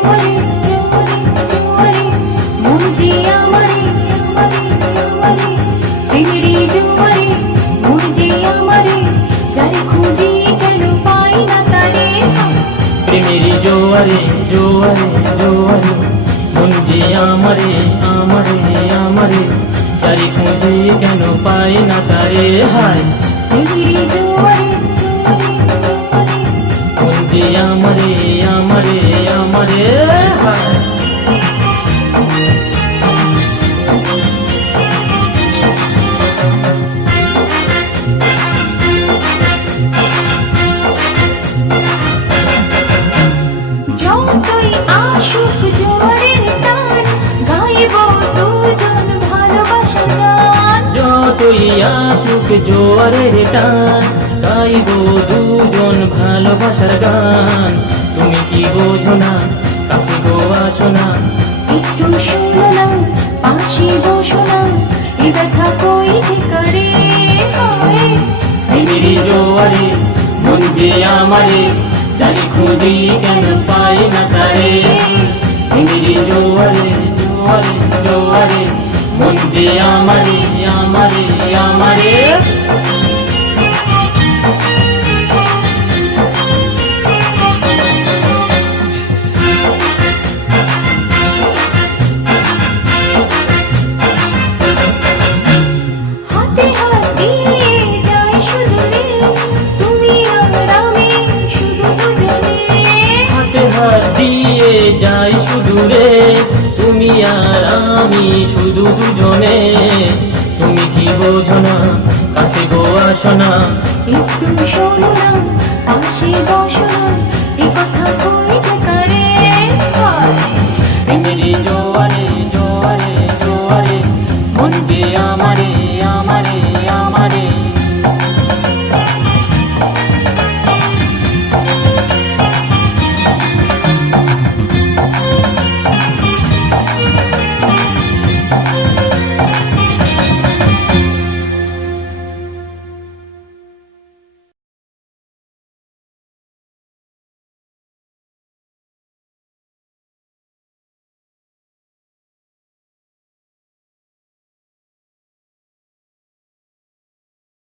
জোয়ারে জোয়ারে জোয়ারে মন যে আমারে আমারে আমারে প্রেমেরই জোয়ারে মন যে আমারে যারে খুঁজি কেন পাই না তারে প্রেমেরই জোয়ারে জোয়ারে জোয়ারে মন যে আমারে আমারে আমারে যারে খুঁজি কেন পাই না তারে হায় প্রেমেরই জোয়ারে জোয়ারে জোয়ারে মন যে আমারে আমারে আমারে হায় যতই আসুক জোয়ারের টান গাইব দুজন ভালোবাসার গান যতই আসুক জোয়ারের টান গাইব দুজন ভালোবাসার গান তুমি কি বোঝো না কাছে গো আসো না একটু শোনো না পাশে বসো না এ ব্যথা কই যে করে হয় প্রেমেরই জোয়ারে মন যে আমারে জানি খুঁজি কেন পাই না তারে প্রেমেরই জোয়ারে জোয়ারে জোয়ারে মন যে আমারে আমারে আমারে হাতে হাত দিয়ে যাই শুধু রে তুমি আর আমি শুধু দুজনে হাতে হাত দিয়ে যাই শুধু রে তুমি আর আমি শুধু দুজনে তুমি কি বোঝো না কাছে গো আসো না একটু শোনো না পাশে